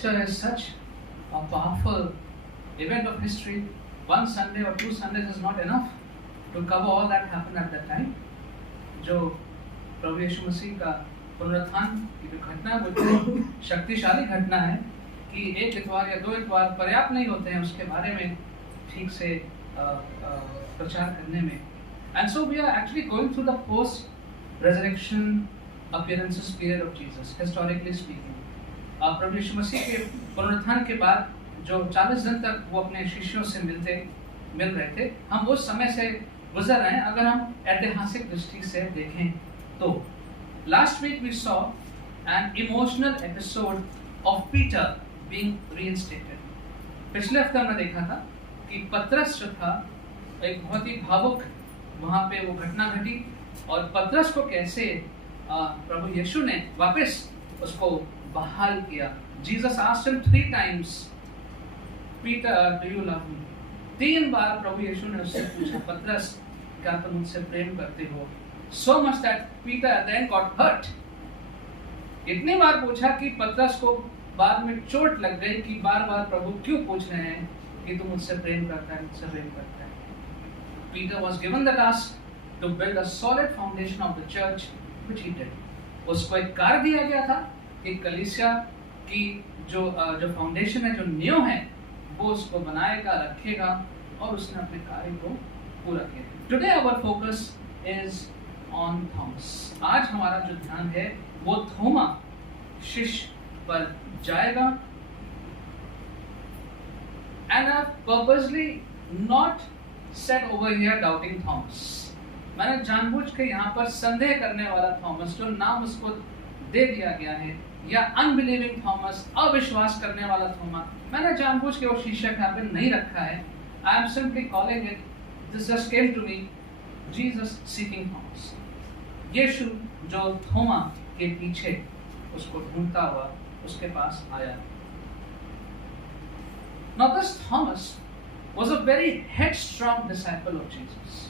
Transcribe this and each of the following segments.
Easter is such a powerful event of history. One Sunday or 2 Sundays is not enough to cover all that happened at that time. जो प्रभु यीशु मसीह का पुनरुत्थान की जो घटना है वो शक्तिशाली घटना है कि एक इतवार या 2 इतवार पर्याप्त नहीं होते हैं उसके बारे में ठीक से प्रचार करने में. And so we are actually going through the post-resurrection appearances period of Jesus, historically speaking. प्रभु यीशु मसीह के पुनरुत्थान के बाद जो 40 दिन तक वो अपने शिष्यों से मिल रहे थे, हम उस समय से गुजर रहे हैं अगर हम ऐतिहासिक दृष्टि से देखें तो. Last week we saw an emotional episode of Peter being reinstated. पिछले हफ्ते हमने देखा था कि पतरस जो था एक बहुत ही भावुक वहाँ पे वो घटना घटी और पतरस को कैसे प्रभु यीशु ने वापस उसको बहाल किया. Jesus asked him 3 times, Peter, do you love me? 3 बार प्रभु यीशु ने उससे पूछा, पतरस क्या तुम मुझसे प्रेम करते हो? So much that Peter then got hurt. इतनी बार पूछा कि पतरस को बाद में चोट लग गई कि बार-बार प्रभु क्यों पूछ रहे हैं कि तुम मुझसे प्रेम करता है, मुझसे प्रेम करता है. Peter was given the task to build a solid foundation of the church, which he did. उसको एक कार्य दिया गया था कि कलीसिया की जो फाउंडेशन है, जो नींव है, वो उसको बनाएगा, रखेगा और उसने अपने कार्य को पूरा किया. Today our focus is on Thomas. आज हमारा जो ध्यान है वो थोमा शिष्य पर जाएगा. And I've purposely not said over here doubting Thomas. मैंने जानबूझ के यहाँ पर संदेह करने वाला थॉमस जो नाम उसको दे दिया गया है या अनबिलीविंग थॉमस, अविश्वास करने वाला थोमा, मैंने जानबूझ के वो शीर्षक यहाँ पे नहीं रखा है. I am simply calling it, this just came to me, Jesus seeking Thomas. Yeshu जो थोमा के पीछे उसको ढूंढता हुआ उसके पास आया. Now this Thomas was a very headstrong disciple of Jesus.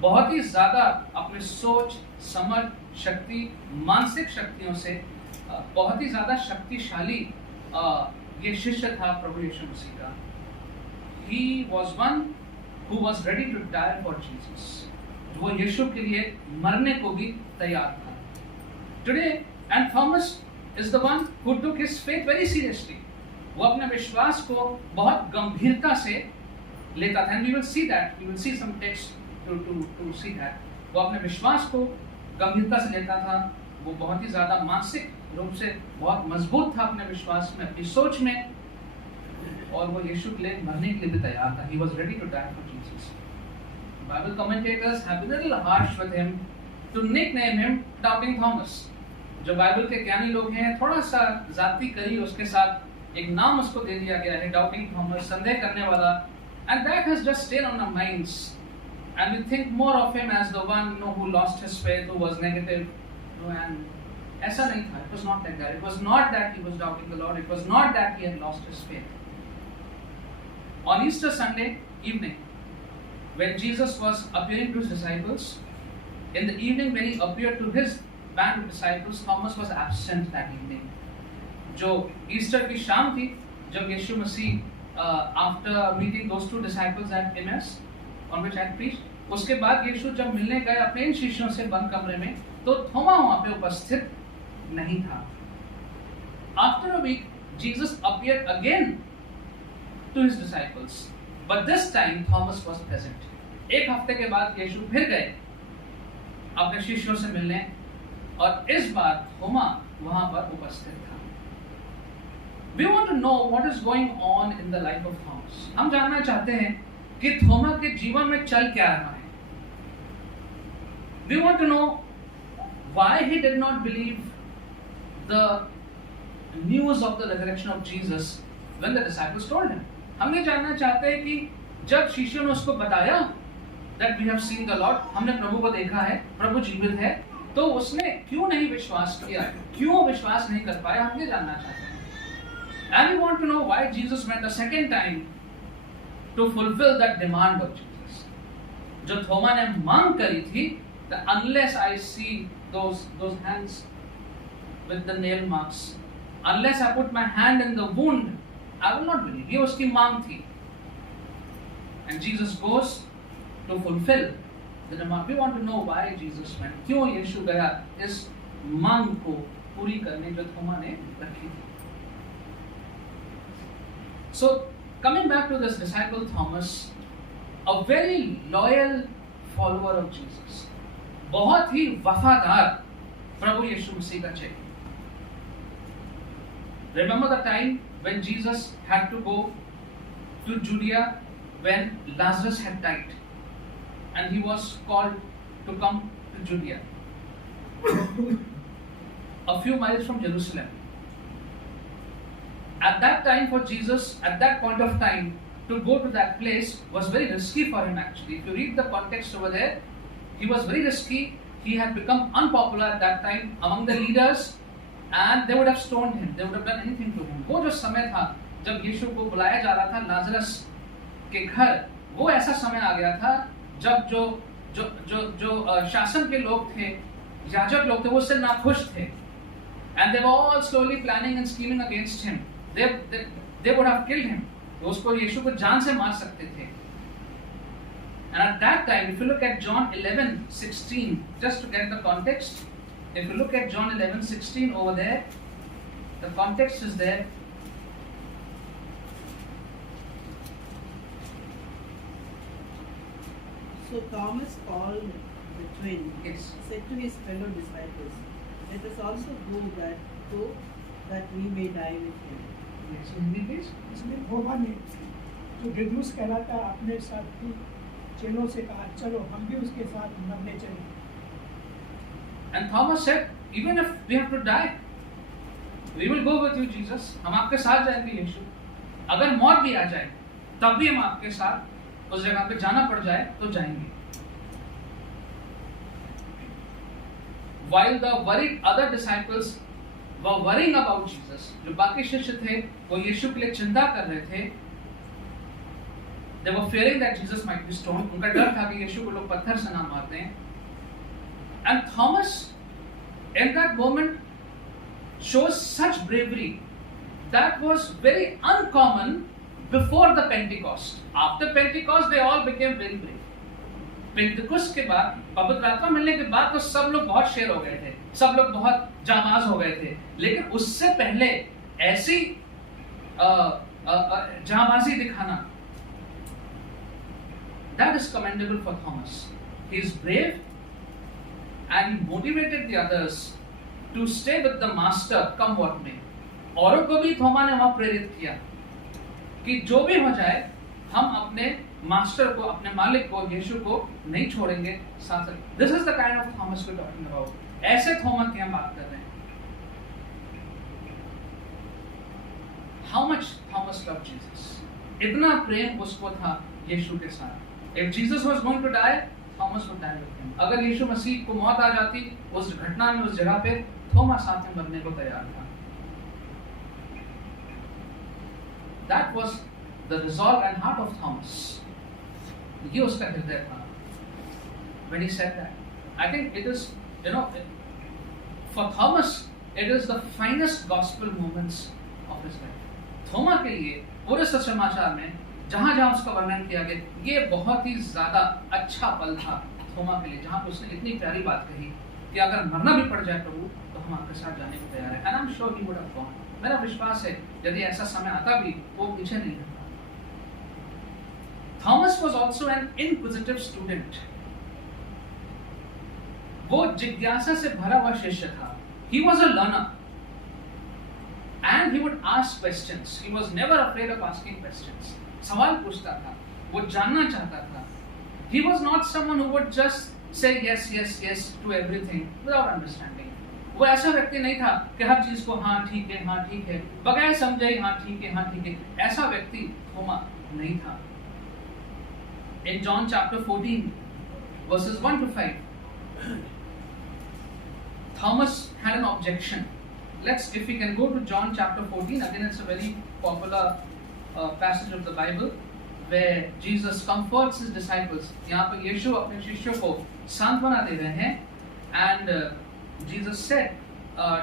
बहुत ही ज़्यादा अपने सोच, समझ, शक्ति, मानसिक शक्तियों से बहुत ही ज़्यादा शक्तिशाली ये शिष्य था प्रभु यीशु मसीह का. He was one who was ready to die for Jesus. वो यीशु के लिए मरने को भी तैयार था. Today, and Thomas is the one who took his faith very seriously. वो अपने विश्वास को बहुत गंभीरता से लेता था. And we will see that. We will see some text to see that. वो अपने विश्वास को गंभीरता से लेता था. वो बहुत ही ज़्यादा मानसिक रूप से बहुत मजबूत था अपने विश्वास में, अपनी सोच में, और वो यीशु के लिए मरने के लिए भी तैयार था. He was ready to die for Jesus. Bible commentators have been a little harsh with him to nickname him Doubting Thomas. जो बाइबल के ज्ञानी लोग हैं थोड़ा सा जाती करी उसके साथ एक नाम उसको दे दिया गया है, Doubting Thomas, संदेह करने वाला. And that has just stayed on our minds. And we think more of him as the one who lost his faith, who was negative. And ऐसा नहीं था. It was not like that. It was not that he was doubting the Lord. It was not that he had lost his faith. On Easter Sunday evening, when Jesus was appearing to his disciples, in the evening when he appeared to his band of disciples, Thomas was absent that evening. जो Easter की शाम थी, जब यीशु मसीह after meeting those 2 disciples at Emmaus, on which I had preached, उसके बाद यीशु जब मिलने गए अपने इन शिष्यों से बंद कमरे में, तो थोमा वहाँ पे उपस्थित नहीं था. After a week, Jesus appeared again to his disciples, but this time Thomas was present. एक हफ्ते के बाद यीशु फिर गए अपने शिष्यों से मिलने, और इस बार थोमा वहाँ पर उपस्थित था. We want to know what is going on in the life of Thomas. हम जानना चाहते हैं कि थोमा के जीवन में चल क्या रहा है. We want to know why he did not believe the news of the resurrection of Jesus when the disciples told him. हम ये जानना चाहते हैं कि जब शिष्यों ने उसको बताया that we have seen the Lord, हमने प्रभु को देखा है, प्रभु जीवित है, तो उसने क्यों नहीं विश्वास किया, क्यों विश्वास नहीं कर पाया, हम ये जानना चाहते हैं. And we want to know why Jesus went the second time to fulfill that demand of Jesus. जो थोमा ने मांग करी थी, that unless I see those hands with the nail marks, unless I put my hand in the wound, I will not believe. ये उसकी मांग थी. And Jesus goes to fulfill the demand. We want to know why Jesus went. क्यों यीशु गया इस मांग को पूरी करने जो थोमा ने रखी थी. So coming back to this disciple Thomas, a very loyal follower of Jesus, बहुत ही वफादार प्रभु यीशु मसीह का चेला. Remember the time when Jesus had to go to Judea when Lazarus had died, and he was called to come to Judea, a few miles from Jerusalem. At that time for Jesus, at that point of time, to go to that place was very risky for him actually. If you read the context over there, he was very risky. He had become unpopular at that time among the leaders, and they would have stoned him. They would have done anything to him. वो जो समय था जब यीशु को बुलाया जा रहा था लाजरस के घर, वो ऐसा समय आ गया था जब जो शासन के लोग थे, याजक लोग थे, वो उससे नाखुश थे. And they were all slowly planning and scheming against him. They would have killed him. उसको यीशु को जान से मार सकते थे. And at that time, if you look at John 11:16, just to get the context, if you look at John 11:16 over there, the context is there. So Thomas, called the twin, Yes. said to his fellow disciples, "Let us also go that we may die with him." Yes, Hindi please. इसमें थोमा ने जो दिदुस कहलाता अपने साथी चेलों से कहा, चलो हम भी उसके साथ मरने चले. And Thomas said, even if we have to die, we will go with you, Jesus. हम आपके साथ जाएंगे यीशु. अगर मौत भी आ जाए, तब भी हम आपके साथ उस जगह पे जाना पड़ जाए तो जाएंगे. While the worried other disciples were worrying about Jesus, जो बाकी शिष्य थे वो यीशु के लिए चिंता कर रहे थे. They were fearing that Jesus might be stoned. उनका डर था कि यीशु को लोग पत्थर से ना मार दें. And Thomas, in that moment, shows such bravery that was very uncommon before the Pentecost. After Pentecost, they all became very brave. Pentecost के बाद, पवित्र आत्मा मिलने के बाद तो सब लोग बहुत शेर हो गए थे, सब लोग बहुत जामाज हो गए थे. लेकिन उससे पहले ऐसी जामाजी दिखाना, that is commendable for Thomas. He is brave and he motivated the others to stay with the master come what may. औरों को भी थोमा ने वहां प्रेरित किया कि जो भी हो जाए हम अपने मास्टर को, अपने मालिक को, यीशु को नहीं छोड़ेंगे साथ. This is the kind of Thomas we talking about. ऐसे थॉमस की हम बात कर रहे हैं. How much Thomas love Jesus. इतना प्रेम उसको था यीशु के साथ. If Jesus was going to die, Thomas would die with him. अगर यीशु मसीह को मौत आ जाती उस घटना में, उस जगह पे, थॉमस साथ में मरने को तैयार था. That was the resolve and heart of Thomas. ये उसका हृदय था. When he said that, I think it is, for Thomas, it is the finest gospel moments of his life. थोमा के लिए पूरे सुसमाचार में जहां जहां उसका वर्णन किया गया, ये बहुत ही ज्यादा अच्छा पल था थोमा के लिए, जहां पे उसने इतनी प्यारी बात कही कि अगर मरना भी पड़ जाए प्रभु तो हम आपके साथ जाने को तैयार है. And I'm sure he would have gone. मेरा विश्वास है यदि ऐसा समय आता भी वो पीछे नहीं रहता. Thomas was also an inquisitive student. वो जिज्ञासा से भरा हुआ शिष्य था. He was a learner. And he would ask questions. He was never afraid of asking questions. सवाल पूछता था, वो जानना चाहता था. He was not someone who would just say yes, yes, yes to everything without understanding. वो ऐसा व्यक्ति नहीं था कि हर चीज को हाँ ठीक है, हाँ ठीक है, बगैर समझे हाँ ठीक है, हाँ ठीक है. ऐसा व्यक्ति थोमा नहीं था. In John chapter 14, verses 1 to 5, Thomas had an objection. If we can go to John chapter 14, again it's a very popular passage of the Bible where Jesus comforts his disciples. यहाँ पे यीशु अपने शिष्यों को सांत्वना दे रहे हैं. And Jesus said,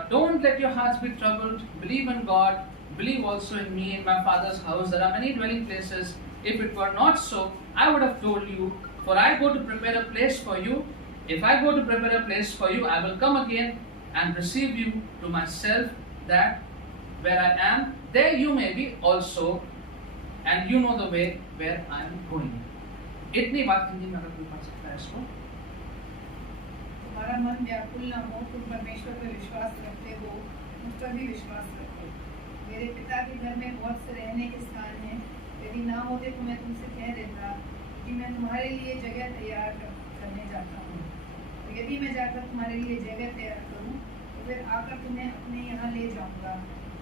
don't let your hearts be troubled. Believe in God. Believe also in me. In my Father's house there are many dwelling places. If it were not so, I would have told you. For I go to prepare a place for you. If I go to prepare a place for you, I will come again and receive you to myself, that where I am, there you may be also, and you know the way where I am going. इतनी बात हिंदी में अगर कोई पढ़ सकता है इसको। तुम्हारा मन व्याकुल न हो, तुम परमेश्वर पर विश्वास रखते हो, मुझ पर भी विश्वास रखो। मेरे पिता के घर में बहुत से रहने के स्थान हैं। यदि ना होते तो मैं तुमसे कह देता कि मैं तुम्हारे लिए जगह तैयार करने जाता हूँ। और यदि मैं जाकर तुम्हारे लिए जगह तैयार करूँ तो फिर आकर तुम्हें अपने यहाँ ले जाऊँगा,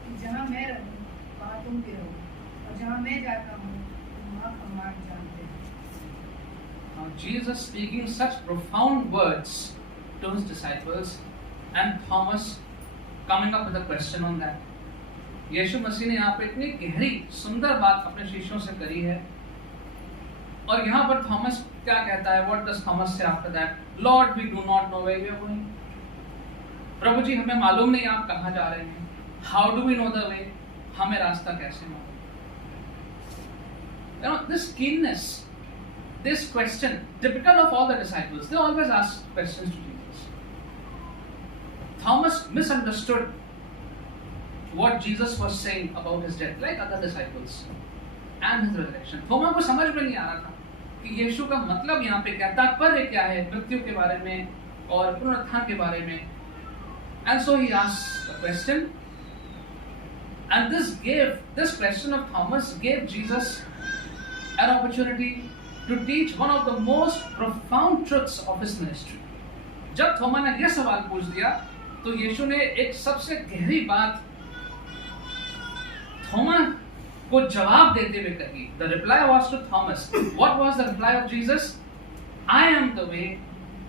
कि जहाँ मैं रहूँ वहाँ तुम भी रहो, और जहाँ मैं जाता हूँ तुम वहाँ का मार्ग जानते हो। Now Jesus speaking such profound words to his disciples, and Thomas coming up with a question on that. यीशु मसीह ने यहाँ पे इतनी गहरी सुंदर बात अपने शिष्यों से करी है, और यहाँ पर थॉमस क्या कहता है? What does Thomas say after that? Lord, we do not know where we are going. प्रभु जी, हमें मालूम नहीं आप कहाँ जा रहे हैं। How do we know the way? हमें रास्ता कैसे मालूम? You know, this keenness, this question, typical of all the disciples, they always ask questions to Jesus. Thomas misunderstood what Jesus was saying about his death, like other disciples, and his resurrection. थोमा को समझ में नहीं आ रहा था कि यीशु का मतलब यहाँ पे क्या, तात्पर्य क्या है मृत्यु के बारे में और पुनरुत्थान के बारे में. And so he asked a question, and this question of Thomas gave Jesus an opportunity to teach one of the most profound truths of his ministry. जब थोमा ने यह सवाल पूछ दिया तो यीशु ने एक सबसे गहरी बात थोमा को जवाब देते हुए कही. The reply was to Thomas. What was the reply of Jesus? I am the way,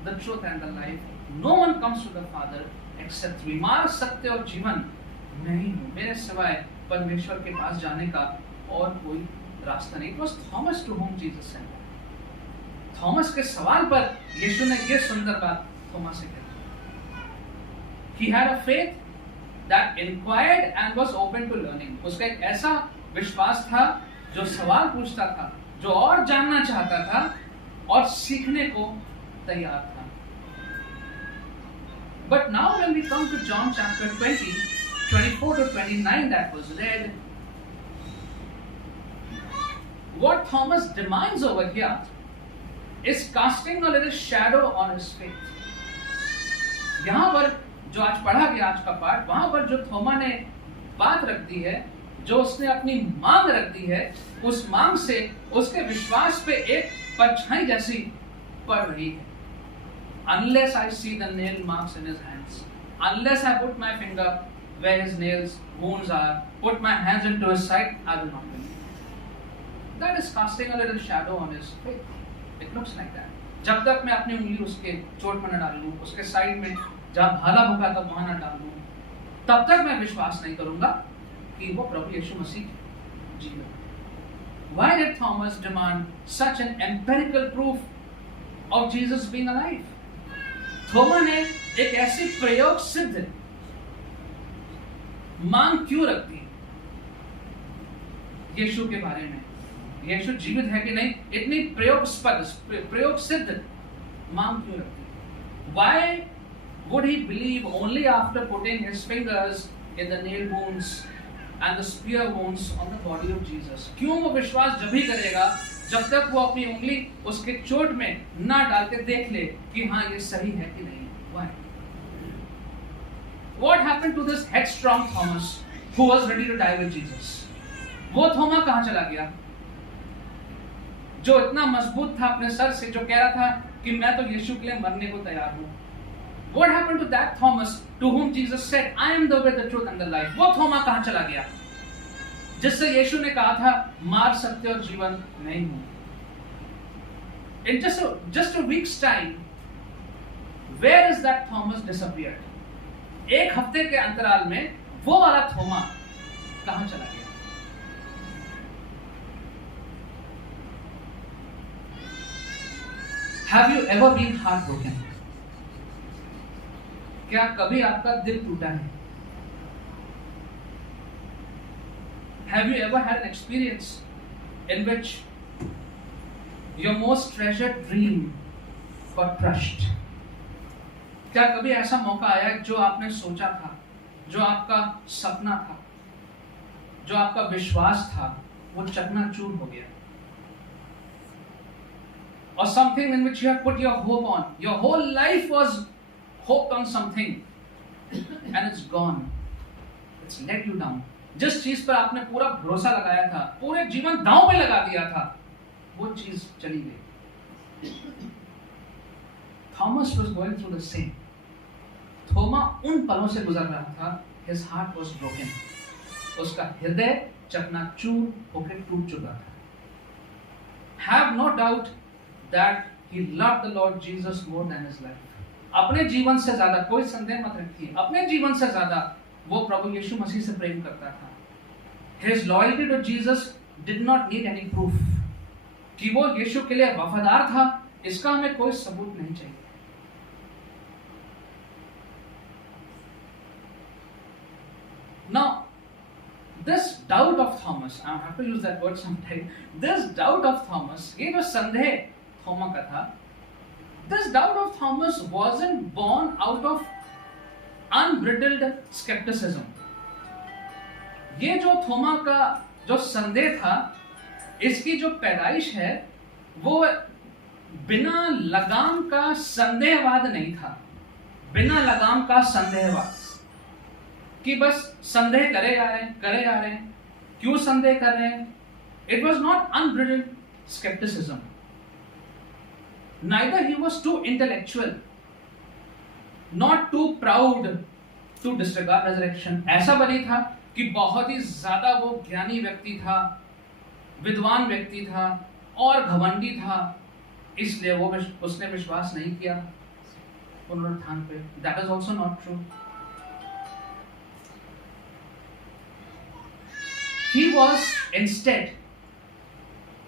the truth and the life. No one comes to the Father except through me. मार्ग, सत्य और जीवन मैं ही हूँ, मेरे सिवाय परमेश्वर के पास जाने का और कोई रास्ता नहीं. It was Thomas to whom Jesus sent. Thomas के सवाल पर यीशु ने यह सुंदर बात थोमा से कही. He had a faith that inquired and was open to learning. उसका एक ऐसा विश्वास था जो सवाल पूछता था, जो और जानना चाहता था और सीखने को तैयार था. But now when we come to John chapter 20, 24 to 29 that was read, what Thomas demands over here is casting a little shadow on his faith. यहाँ पर जो आज पढ़ा गया आज का पाठ, वहां पर जो थोमा ने बात रख दी है, जो उसने अपनी मांग रख दी है, उस मांग से उसके विश्वास पे एक परछाई जैसी पड़ रही है. Unless I see the nail marks in his hands, unless I put my finger where his nails wounds are, put my hands into his side, I will not believe. That is casting a little shadow on his faith. It looks like that. जब तक मैं अपनी उंगली उसके चोट में न डालूं, उसके साइड में जहाँ भाला भुका था वहां न डालूं, तब तक मैं विश्वास नहीं करूंगा कि वो प्रभु यीशु मसीह जीवित. Why did Thomas demand such an empirical proof of Jesus being alive? थोमा ने एक ऐसी प्रयोग सिद्ध मांग क्यों रख दी यीशु के बारे में, यीशु जीवित है कि नहीं, इतनी प्रयोग सिद्ध मांग क्यों रख दी? Why would he believe only after putting his fingers in the nail wounds and the spear wounds on the body of Jesus? क्यों वो विश्वास जब ही करेगा जब तक वो अपनी उंगली उसके चोट में ना डाल के देख ले कि हाँ ये सही है कि नहीं. Why? What happened to this headstrong Thomas who was ready to die with Jesus? वो थोमा कहाँ चला गया जो इतना मजबूत था अपने सर से, जो कह रहा था कि मैं तो यीशु के लिए मरने को तैयार हूँ? What happened to that Thomas to whom Jesus said, I am the way, the truth and the life? वो थोमा कहाँ चला गया जिससे यीशु ने कहा था मार्ग, सत्य और जीवन नहीं हूँ? In just a week's time, where is that Thomas disappeared? एक हफ्ते के अंतराल में वो वाला थोमा कहाँ चला गया? Have you ever been heartbroken? क्या कभी आपका दिल टूटा है? Have you ever had an experience in which your most treasured dream got crushed? क्या कभी ऐसा मौका आया जो आपने सोचा था, जो आपका सपना था, जो आपका विश्वास था, वो चकनाचूर हो गया? Or something in which you have put your hope on. Your whole life was hoped on something and it's gone. It's let you down. जिस चीज पर आपने पूरा भरोसा लगाया था, पूरे जीवन दांव पे लगा दिया था, वो चीज चली गई। Thomas was going through the same. थोमा उन पलों से गुजर रहा था। His heart was broken. उसका हृदय चकनाचूर होकर टूट चुका था। Have no doubt that he loved the Lord Jesus more than his life. अपने जीवन से ज्यादा, कोई संदेह मत रखिए, अपने जीवन से ज्यादा वो प्रभु यीशु मसीह से प्रेम करता था। His loyalty to Jesus did not need any proof. कि वो यीशु के लिए वफादार था, इसका हमें कोई सबूत नहीं चाहिए। Now, this doubt of Thomas, I have to use that word sometime. This doubt of Thomas, ये जो संदेह थोमा का था, this doubt of Thomas wasn't born out of unbridled skepticism. ये जो थोमा का जो संदेह था, इसकी जो पैदाइश है वो बिना लगाम का संदेहवाद नहीं था। बिना लगाम का संदेहवाद कि बस संदेह करे जा रहे हैं, क्यों संदेह कर रहे हैं? It was not unbridled skepticism. Neither he was too intellectual, not too proud to disregard resurrection. ऐसा भी नहीं था कि बहुत ही ज्यादा वो ज्ञानी व्यक्ति था, विद्वान व्यक्ति था और घमंडी था, इसलिए वो उसने विश्वास नहीं किया पुनरुत्थान पे। That is also not true. He was instead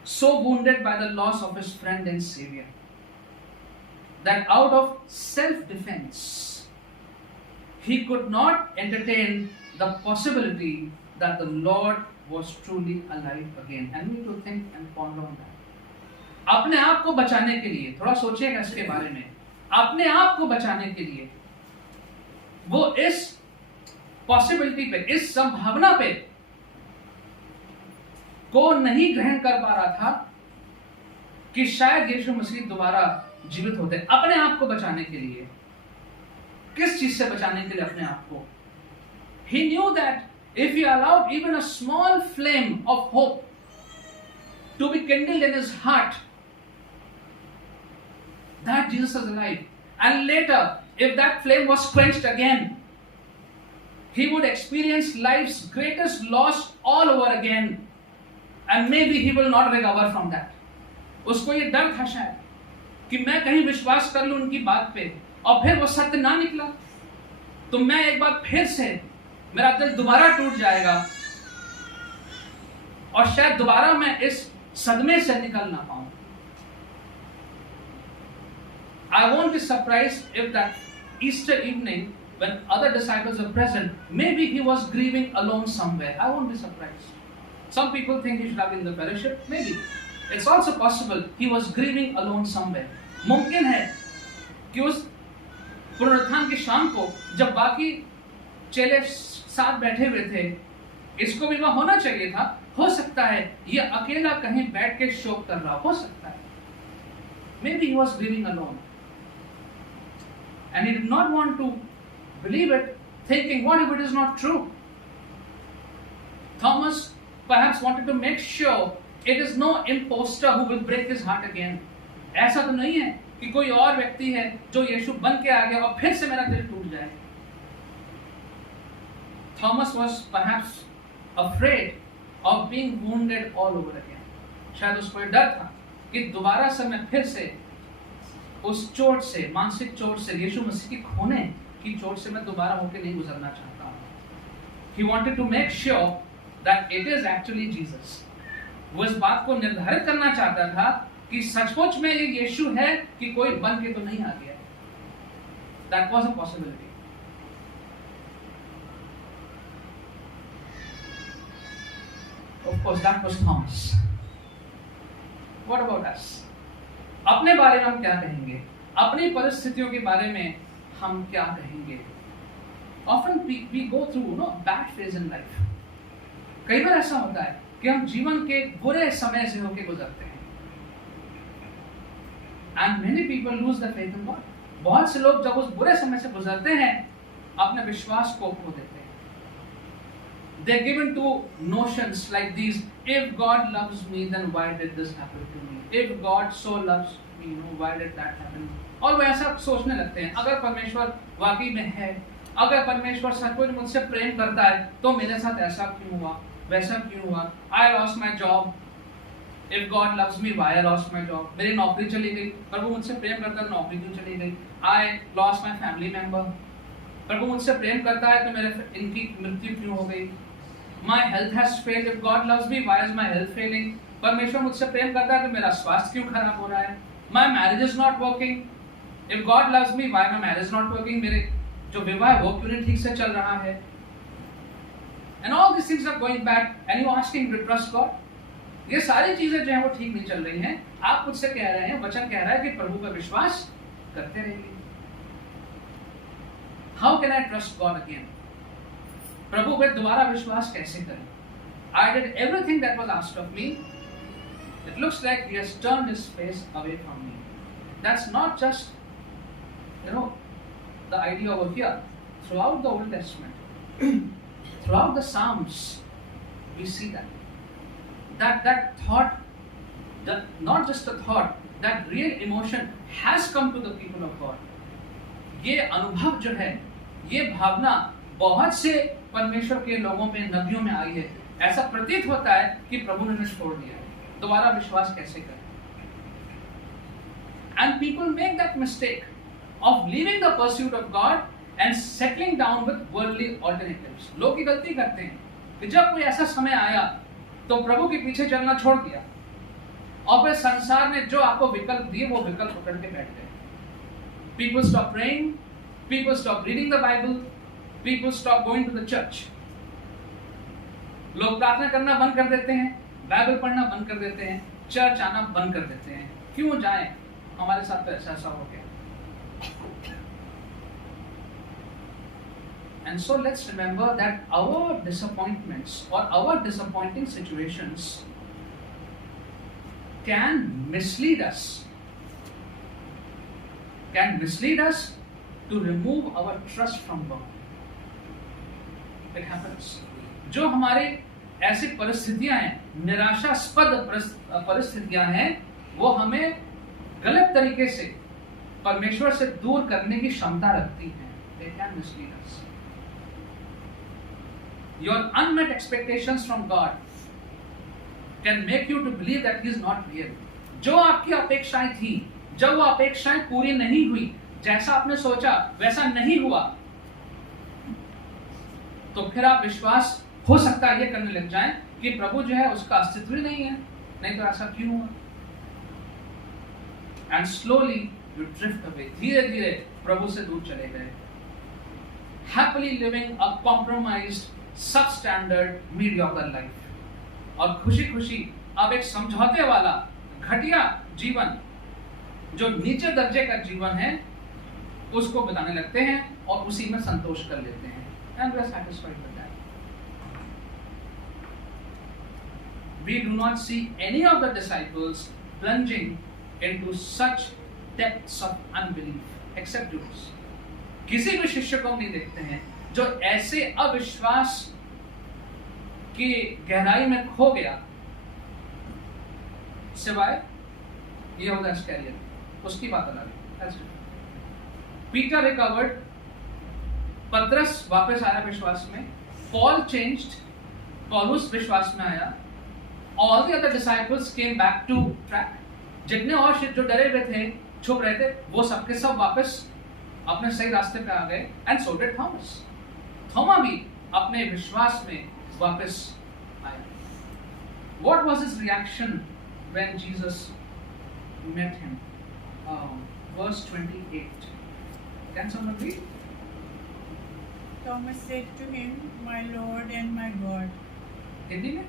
so wounded by the loss of his friend and savior that out of self-defense he could not entertain the possibility that the Lord was truly alive again. And we need to think and ponder on that. अपने आप को बचाने के लिए थोड़ा सोचिएगा इसके बारे में। अपने आप को बचाने के लिए वो इस पॉसिबिलिटी पे, इस संभावना पे को नहीं ग्रहण कर पा रहा था कि शायद यीशु मसीह दोबारा जीवित होते। अपने आप को बचाने के लिए, किस चीज से बचाने के लिए अपने आप को? He knew that if he allowed even a small flame of hope to be kindled in his heart that Jesus is alive, and later if that flame was quenched again, he would experience life's greatest loss all over again, and maybe he will not recover from that. उसको ये डर था शायद कि मैं कहीं विश्वास कर लूं उनकी बात पे और फिर वो सत्य ना निकला तो मैं एक बार फिर से मेरा दिल दोबारा टूट जाएगा और शायद दोबारा मैं इस सदमे से निकल ना पाऊं। I won't be surprised if that Easter evening when other disciples are present, maybe he was grieving alone somewhere. I won't be surprised. Some people think he should have been in the fellowship. Maybe. It's also possible he was grieving alone somewhere. मुमकिन है कि उस पुनरुत्थान की शाम को जब बाकी चेले साथ बैठे हुए थे, इसको भी वहां होना चाहिए था। हो सकता है ये अकेला कहीं बैठ के शोक कर रहा हो सकता है। Maybe he was grieving alone. And he did not want to believe it, thinking, what if it is not true? Thomas perhaps wanted to make sure it is no imposter who will break his heart again. ऐसा तो नहीं है कि कोई और व्यक्ति है जो यीशु बन के आ गया और फिर से मेरा दिल टूट जाए। Thomas was perhaps afraid of being wounded all over again. शायद उसको ये डर था कि दोबारा से मैं फिर से उस चोट से, मानसिक चोट से, यीशु मसीह की खोने की चोट से मैं दोबारा होकर नहीं गुजरना चाहता। He wanted to make sure that it is actually Jesus. वो इस बात को निर्धारित करना चाहता था कि सचमुच में ये यीशु है कि कोई बन के तो नहीं आ गया। That was a possibility. Of course, that was Thomas. What about us? अपने बारे में हम क्या कहेंगे? अपनी परिस्थितियों के बारे में हम क्या कहेंगे? Often we go through bad phase in life. कई बार ऐसा होता है कि हम जीवन के बुरे समय से होके गुजरते हैं. And many people lose their faith in God. बहुत से लोग जब उस बुरे समय से गुजरते हैं अपने विश्वास को खो देते हैं. They give into notions like these: if God loves me, then why did this happen to me? If God so loves me, why did that happen? और वो ऐसा सोचने लगते हैं, अगर परमेश्वर वाकई में है, अगर परमेश्वर सचमुच मुझसे प्रेम करता है, तो मेरे साथ ऐसा क्यों हुआ, वैसा क्यों हुआ? I lost my job. If God loves me, why I lost my job? मेरी नौकरी चली गई, प्रभु मुझसे प्रेम करता है, नौकरी क्यों चली गई? I lost my family member. प्रभु मुझसे प्रेम करता है, तो मेरे इनकी मृत्यु क्यों हो गई? My health has failed. If God loves me, why is my health failing? परमेश्वर मुझसे प्रेम करता है, तो मेरा स्वास्थ्य क्यों खराब हो रहा है? My marriage is not working. If God loves me, why my marriage is not working? मेरे जो विवाह है वो क्यों नहीं ठीक से चल रहा है? And all these things are going bad, and you asking to trust God? ये सारी चीजें जो हैं वो ठीक नहीं चल रही हैं. आप मुझसे कह रहे हैं, वचन कह रहा है कि प्रभु पर विश्वास करते रहिए. How can I trust God again? प्रभु पे दोबारा विश्वास कैसे करें? I did everything that was asked of me. It looks like He has turned His face away from me. That's not just, the idea over here. Throughout the Old Testament, throughout the Psalms, we see that thought, that not just a thought, that real emotion has come to the people of God. ये अनुभव जो है, ये भावना बहुत से परमेश्वर के लोगों में, नबियों में आई है. ऐसा प्रतीत होता है कि प्रभु ने उन्हें छोड़ दिया है. दोबारा विश्वास कैसे करें? And people make that mistake of leaving the pursuit of God and settling down with worldly alternatives. लोग ये गलती करते हैं कि जब कोई ऐसा समय आया तो प्रभु के पीछे चलना छोड़ दिया और फिर संसार ने जो आपको विकल्प दिए वो विकल्प पकड़ के बैठ गए. People stop praying, people stop reading the Bible, people stop going to the church. लोग प्रार्थना करना बंद कर देते हैं, बाइबल पढ़ना बंद कर देते हैं, चर्च आना बंद कर देते हैं. क्यों जाएं? हमारे साथ तो ऐसा हो गया. And so let's remember that our disappointments or our disappointing situations can mislead us to remove our trust from God. It happens. जो हमारे ऐसी परिस्थितियां हैं, निराशास्पद परिस्थितियां हैं, वो हमें गलत तरीके से परमेश्वर से दूर करने की क्षमता रखती हैं. They can mislead us. Your unmet expectations from God can make you to believe that He is not real. जो आपकी अपेक्षाएं थी, जब वो अपेक्षाएं पूरी नहीं हुई, जैसा आपने सोचा वैसा नहीं हुआ, तो फिर आप विश्वास हो सकता है ये करने लग जाएं कि प्रभु जो है उसका अस्तित्व ही नहीं है, नहीं तो ऐसा क्यों हुआ? And slowly you drift away. धीरे धीरे प्रभु से दूर चले गए. Happily living a compromised, substandard, mediocre life. और खुशी खुशी अब एक समझौते वाला घटिया जीवन, जो नीचे दर्जे का जीवन है, उसको बिताने लगते हैं और उसी में संतोष कर लेते हैं. And we are satisfied with that. We do not see any of the disciples plunging into such depths of unbelief except Judas. किसी भी शिष्य को हम नहीं देखते हैं जो ऐसे अविश्वास की गहराई में खो गया, सिवाय यहूदा इस्करियोती. उसकी बात अलग है. पीटर रिकवर्ड, पतरस वापस आया विश्वास में, पॉल चेंज्ड, पौलुस विश्वास में आया, all the other disciples came back to track. जितने और जो डरे हुए थे, छुप रहे थे, वो सबके सब वापस अपने सही रास्ते पे आ गए. And so did Thomas. Thoma भी अपने विश्वास में वापस आया. What was his reaction when Jesus met him? Verse 28. Can someone read? Thomas said to him, "My Lord and my God." Hindi में?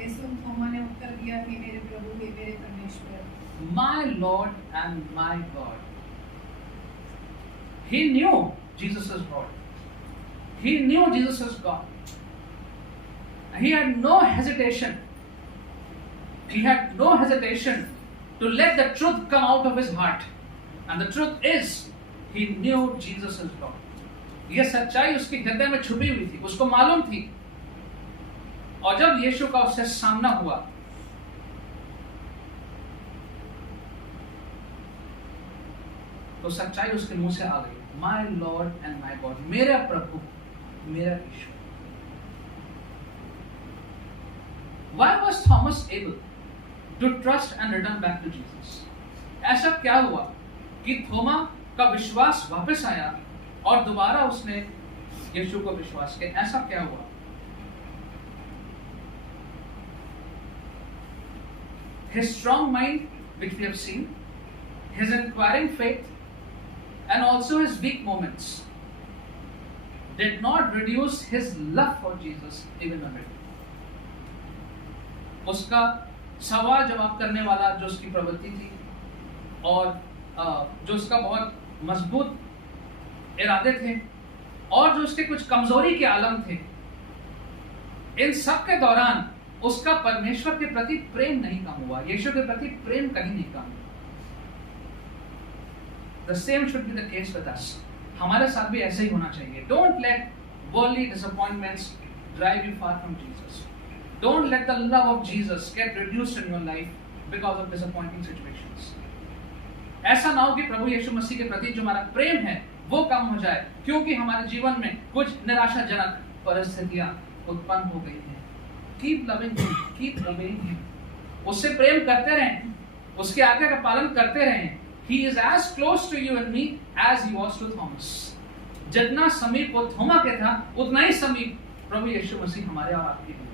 ये सुन थोमा ने उत्तर दिया, हे मेरे प्रभु, हे मेरे परमेश्वर। My Lord and my God. He knew Jesus is Lord. He knew Jesus is God. He had no hesitation. He had no hesitation to let the truth come out of his heart. And the truth is, he knew Jesus is Lord. यह सच्चाई उसके हृदय में छुपी हुई थी, उसको मालूम थी। और जब यीशु का उससे सामना हुआ, तो सच्चाई उसके मुंह से आ गई, My Lord and my God, मेरा प्रभु, मेरा ईश्वर। Why was Thomas able to trust and return back to Jesus? ऐसा क्या हुआ कि थोमा का विश्वास वापस आया और दोबारा उसने यीशु को विश्वास किया? ऐसा क्या हुआ? His strong mind, which we have seen, his inquiring faith, and also his weak moments did not reduce his love for Jesus even a bit. उसका सवाल जवाब करने वाला जो उसकी प्रवृत्ति थी और जो उसका बहुत मजबूत इरादे थे और जो उसके कुछ कमजोरी के आलम थे, इन सब के दौरान उसका परमेश्वर के प्रति प्रेम नहीं कम हुआ, यीशु के प्रति प्रेम कहीं नहीं कम हुआ। The same should be the case with us. हमारे साथ भी ऐसे ही होना चाहिए। Don't let worldly disappointments drive you far from Jesus. Don't let the love of Jesus get reduced in your life because of disappointing situations. ऐसा ना हो कि प्रभु यीशु मसीह के प्रति जो हमारा प्रेम है वो कम हो जाए क्योंकि हमारे जीवन में कुछ निराशाजनक परिस्थितियां उत्पन्न हो गई हैं। Keep loving him, keep obeying him. उससे प्रेम करते रहें, उसके आज्ञा का पालन करते रहें। He is as close to you and me as he was to Thomas. जितना समीप वो थोमा के था, उतना ही समीप प्रभु यीशु मसीह हमारे और आपके लिए।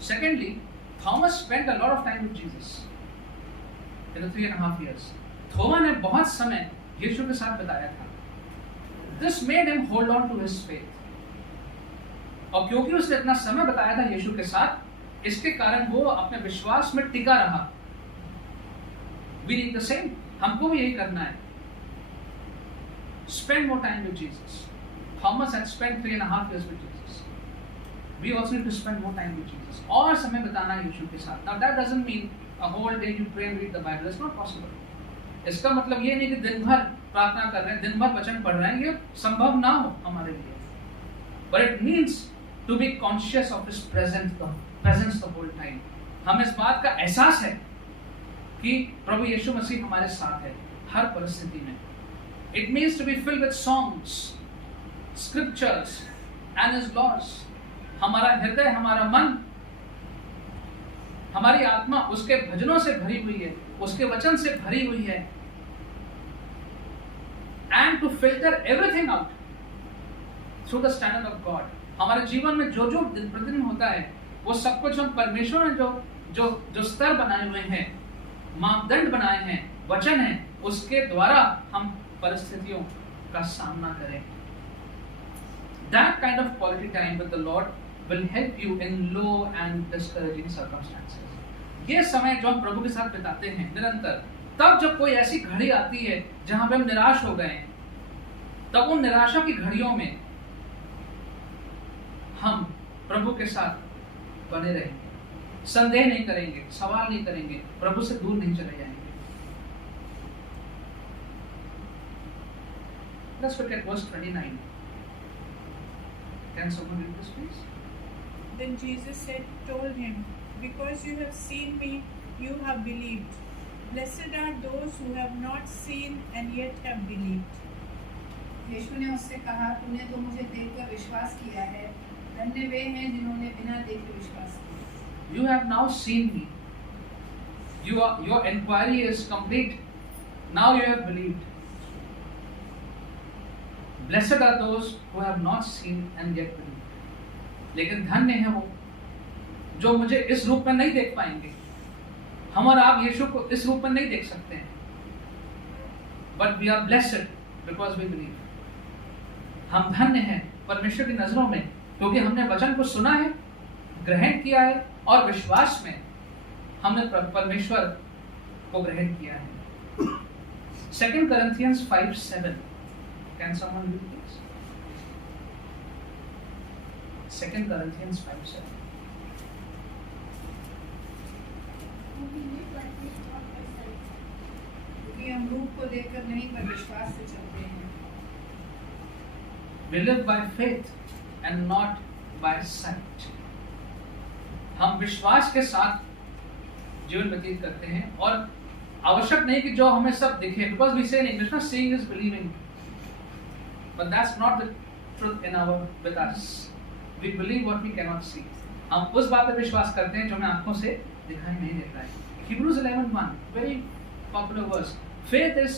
Secondly, Thomas spent a lot of time with Jesus in the 3.5 years. थोमा ने बहुत समय यीशु के साथ बिताया था। This made him hold on to his faith. और क्योंकि उसने इतना समय बताया था यीशु के साथ, इसके कारण वो अपने विश्वास में टिका रहा। We need the same. हमको भी यही करना है। Spend more time with Jesus. Thomas had spent 3.5 years with Jesus. We also need to spend more time with Jesus. और समय बिताना यीशु के साथ। Now that doesn't mean a whole day you pray and read the Bible. It's not possible. इसका मतलब ये नहीं कि दिन भर प्रार्थना कर रहे हैं, दिन भर वचन पढ़ रहे हैं, ये संभव ना हो हमारे लिए। But it means to be conscious of His presence the whole time. हमें इस बात का एहसास है कि प्रभु यीशु मसीह हमारे साथ है हर परिस्थिति में। It means to be filled with songs, scriptures, and His laws. हमारा हृदय, हमारा मन, हमारी आत्मा उसके भजनों से भरी हुई है, उसके वचन से भरी हुई है। And to filter everything out through the standard of God. हमारे जीवन में जो जो दिन प्रतिदिन होता है, वो सब कुछ हम परमेश्वर ने जो स्तर बनाए हुए हैं, मापदंड बनाए हैं, वचन है, उसके द्वारा हम परिस्थितियों का सामना करें। That kind of quality time with the Lord will help you in low and discouraging circumstances. ये समय जो हम प्रभु के साथ बिताते हैं निरंतर, तब जब कोई ऐसी घड़ी आती है जहां पे हम निराश हो गए, तब उन निराशा की घड़ियों में हम प्रभु के साथ बने रहेंगे, संदेह नहीं करेंगे, सवाल नहीं करेंगे, प्रभु से दूर नहीं चले जाएंगे। Let's look at verse 29. Can someone read this, please? Then Jesus told him, "Because you have seen me, you have believed. Blessed are those who have not seen and yet have believed." यीशु ने उससे कहा, तूने तो मुझे देखकर विश्वास किया है, धन्य वे हैं जिन्होंने बिना देखे विश्वास किया। You have now seen me. Your inquiry is complete. Now you have believed. Blessed are those who have not seen and yet believed. लेकिन धन्य है वो जो मुझे इस रूप में नहीं देख पाएंगे। हम और आप यीशु को इस रूप में नहीं देख सकते हैं। But we are blessed because we believe. हम धन्य हैं परमेश्वर की नजरों में क्योंकि हमने वचन को सुना है, ग्रहण किया है और विश्वास में हमने परमेश्वर को ग्रहण किया है। 2 Corinthians 5:7 Can someone read please? 2 Corinthians 5:7 क्योंकि हम रूप को देखकर नहीं पर विश्वास से चलते हैं। We live by faith and not by sight. हम विश्वास के साथ जीवन व्यतीत करते हैं और आवश्यक नहीं कि जो हमें सब दिखे, because we say in English, not seeing is believing, but that's not the truth with us. We believe what we cannot see. हम उस बात पर विश्वास करते हैं जो हमें आंखों से दिखाई नहीं देता है। Hebrews 11:1 very popular verse. Faith is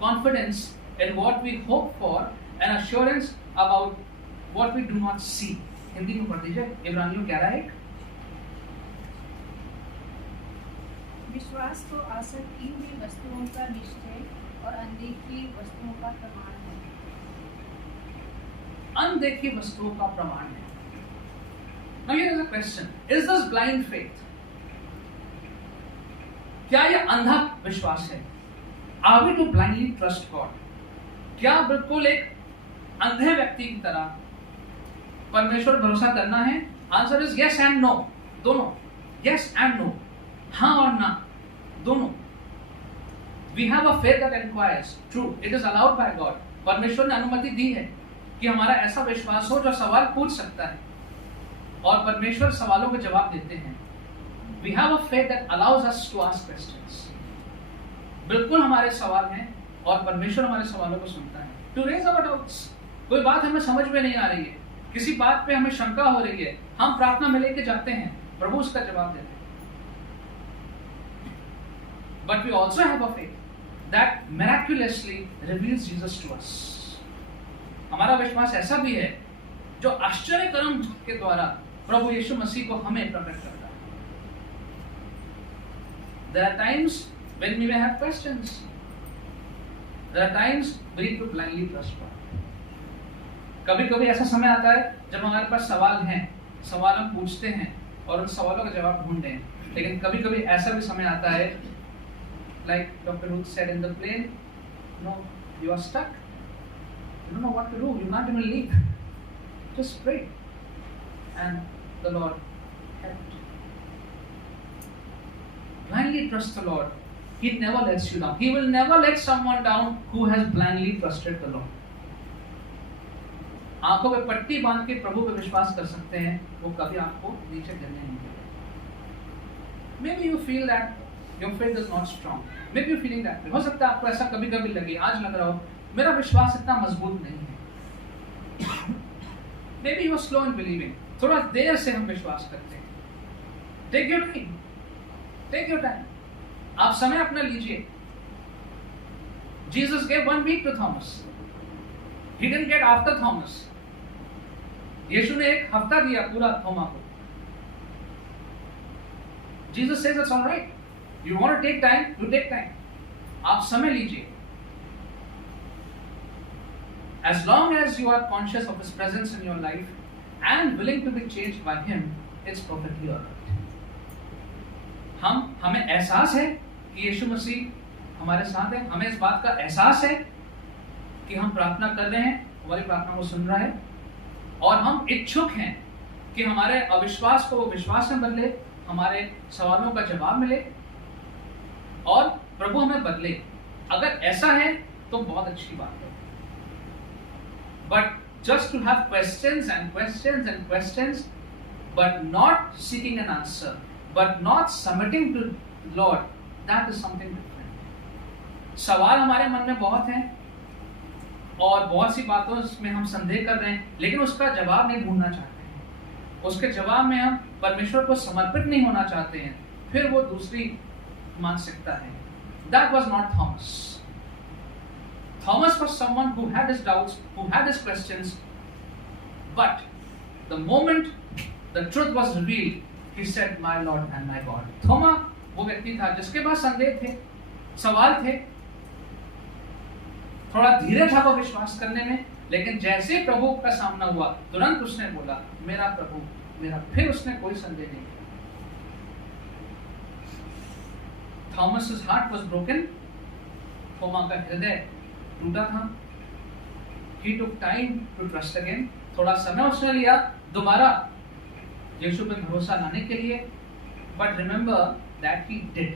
confidence in what we hope for and assurance about what we do not see. Hindi में पढ़ दीजिए, इब्रानियों 11:1। विश्वास को आशा की हुई वस्तुओं का निश्चय और अनदेखी वस्तुओं का प्रमाण है। अनदेखी वस्तुओं का प्रमाण है। Now here is a question. Is this blind faith? क्या यह अंधा विश्वास है? Are we to blindly trust God? क्या बिल्कुल एक अंधे व्यक्ति की तरह परमेश्वर भरोसा करना है? Answer is yes and no. दोनों। Yes and no. हाँ और ना, दोनों। We have a faith that inquires. True, it is allowed by God. परमेश्वर ने अनुमति दी है कि हमारा ऐसा विश्वास हो जो सवाल पूछ सकता है और परमेश्वर सवालों के जवाब देते हैं। We have a faith that allows us to ask questions. बिल्कुल हमारे सवाल हैं और परमेश्वर हमारे सवालों को सुनता है। To raise our doubts. कोई बात हमें समझ में नहीं आ रही है, किसी बात पे हमें शंका हो रही है, हम प्रार्थना में लेके जाते हैं, प्रभु उसका जवाब देते हैं। But we also have a faith that miraculously reveals Jesus to us. हमारा विश्वास ऐसा भी है जो आश्चर्य कर्म के द्वारा प्रभु यीशु मसीह को हमें प्रकट करता है। There are times when we may have questions. There are times we need to blindly trust God. कभी-कभी ऐसा समय आता है जब हमारे पास सवाल हैं, सवाल हम पूछते हैं और उन सवालों का जवाब ढूंढते हैं। लेकिन कभी-कभी ऐसा भी समय आता है, like Dr. Ruth said in the plane, you are stuck. You don't know what to do. You can't even leave. Just pray, and the Lord helped. Blindly trust the Lord. He never lets you down. He will never let someone down who has blindly trusted the Lord. आंखों पे पट्टी बांध के प्रभु पे विश्वास कर सकते हैं, वो कभी आपको नीचे गिरने नहीं देगा। Maybe you feel that your faith is not strong. Maybe you feeling that. हो सकता है आपको ऐसा कभी-कभी लगे, आज लग रहा हो मेरा विश्वास इतना मजबूत नहीं है। Maybe you are slow in believing. थोड़ा देर से हम विश्वास करते हैं। Take your time. Take your time. आप समय अपना लीजिए। Jesus gave 1 week to Thomas. He didn't get after Thomas. यीशु ने 1 हफ्ता दिया पूरा थोमा को। Jesus says it's all right. You want to take time, you take time. आप समय लीजिए। As long as you are conscious of His presence in your life and willing to be changed by Him, it's perfectly all right. हमें एहसास है कि यीशु मसीह हमारे साथ है, हमें इस बात का एहसास है कि हम प्रार्थना कर रहे हैं, हमारी प्रार्थना को सुन रहा है, और हम इच्छुक हैं कि हमारे अविश्वास को विश्वास में बदले, हमारे सवालों का जवाब मिले और प्रभु हमें बदले। अगर ऐसा है तो बहुत अच्छी बात है। But just to have questions and questions and questions, but not seeking an answer, but not submitting to Lord, that is something different. सवाल हमारे मन में बहुत हैं और बहुत सी बातों में हम संदेह कर रहे हैं, लेकिन उसका जवाब नहीं ढूंढना चाहते हैं। उसके जवाब में हम परमेश्वर को समर्पित नहीं होना चाहते हैं, फिर वो दूसरी मानसिकता है। That was not Thomas. Thomas was someone who had his doubts, who had his questions, but the moment the truth was revealed, he said, "My Lord and my God." थोमा वो व्यक्ति था जिसके पास संदेह थे, सवाल थे, थोड़ा धीरे था वो विश्वास करने में, लेकिन जैसे प्रभु का सामना हुआ तुरंत उसने बोला, मेरा प्रभु मेरा फिर उसने कोई संदेह नहीं किया। थॉमस हार्ट वॉज ब्रोकन, थोमा का हृदय टूटा था। He took time to trust again, थोड़ा समय उसने लिया दोबारा यीशु पे भरोसा लाने के लिए, but remember that he did,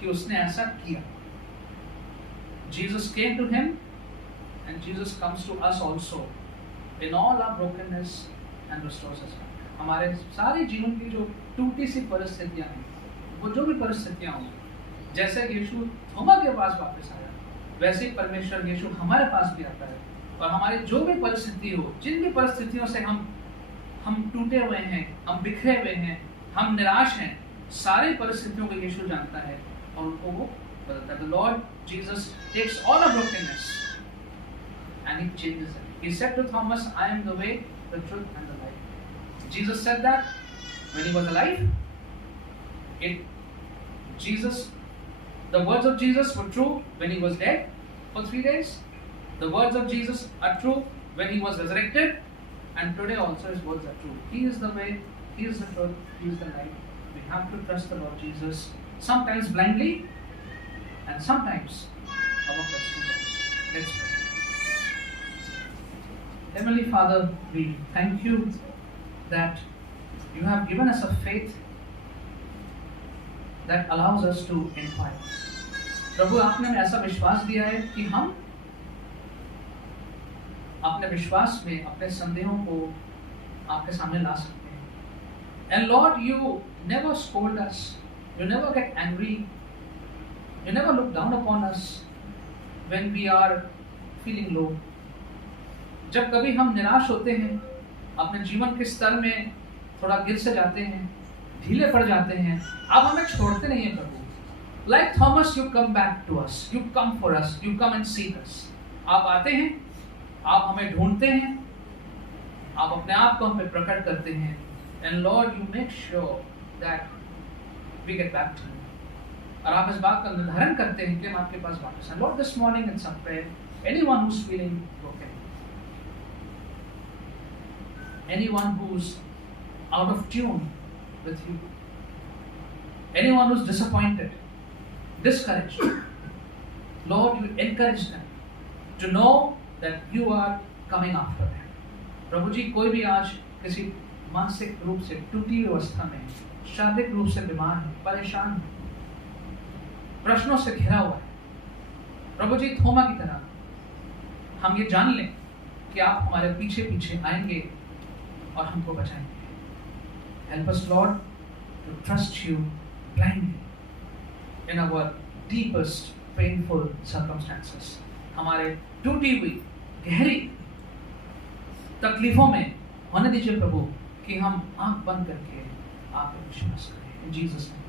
कि उसने ऐसा किया। Jesus came to him and Jesus comes to us also in all our brokenness and restores us back. हमारे सारे जीवन की जो टूटी सी परिस्थितियां हैं, वो जो भी परिस्थितियां हों, जैसे यीशु थोमा के पास वापस आया, वैसे ही परमेश्वर यीशु हमारे पास भी आता है। और हमारी जो भी परिस्थिति हो, जिन भी परिस्थितियों से हम टूटे हुए हैं, हम बिखरे हुए हैं, हम निराश हैं, सारी परिस्थितियों को यीशु जानता है और उनको वो बदलता है। The Lord Jesus takes all our brokenness and he changes it. He said to Thomas, I am the way, the truth and the life. Jesus said that when he was alive. The words of Jesus were true when he was dead for 3 days. The words of Jesus are true when he was resurrected, and today also his words are true. He is the way, he is the truth, he is the light. We have to trust the Lord Jesus, sometimes blindly, and sometimes our questions also. Let's pray. Heavenly Father, we thank you that you have given us a faith that allows us to inquire. प्रभु, आपने हमें ऐसा विश्वास दिया है कि हम अपने विश्वास में अपने संदेहों को आपके सामने ला सकते हैं। And Lord, you never scold us, you never get angry, you never look down upon us when we are feeling low. जब कभी हम निराश होते हैं, अपने जीवन के स्तर में थोड़ा गिर से जाते हैं, ढीले पड़ जाते हैं, आप हमें छोड़ते नहीं हैं प्रभु। Like Thomas, you come back to us, you come for us, you come and seek us. आप आते हैं, आप हमें ढूंढते हैं, आप अपने आप को हमें प्रकट करते हैं। And Lord, you make sure that we get back to you. और आप इस बात का निर्धारण करते हैं कि हम आपके पास वापस आएं। Lord, this morning in some prayer, anyone who's feeling broken, anyone who's out of tune with you, anyone who's disappointed, discouraged, Lord, you encourage them to know that you are coming after them. प्रभु जी, कोई भी आज किसी मानसिक रूप से टूटी हुई अवस्था में, शारीरिक रूप से बीमार है, परेशान है, प्रश्नों से घिरा हुआ है, प्रभु जी, थोमा की तरह हम ये जान लें कि आप हमारे पीछे पीछे आएंगे और हमको बचाएंगे। Help us, Lord, to trust you blindly in our deepest painful circumstances. हमारे टूटी हुई गहरी तकलीफों में होने दीजिए प्रभु कि हम आंख बंद करके आप पे विश्वास करें। In Jesus' name.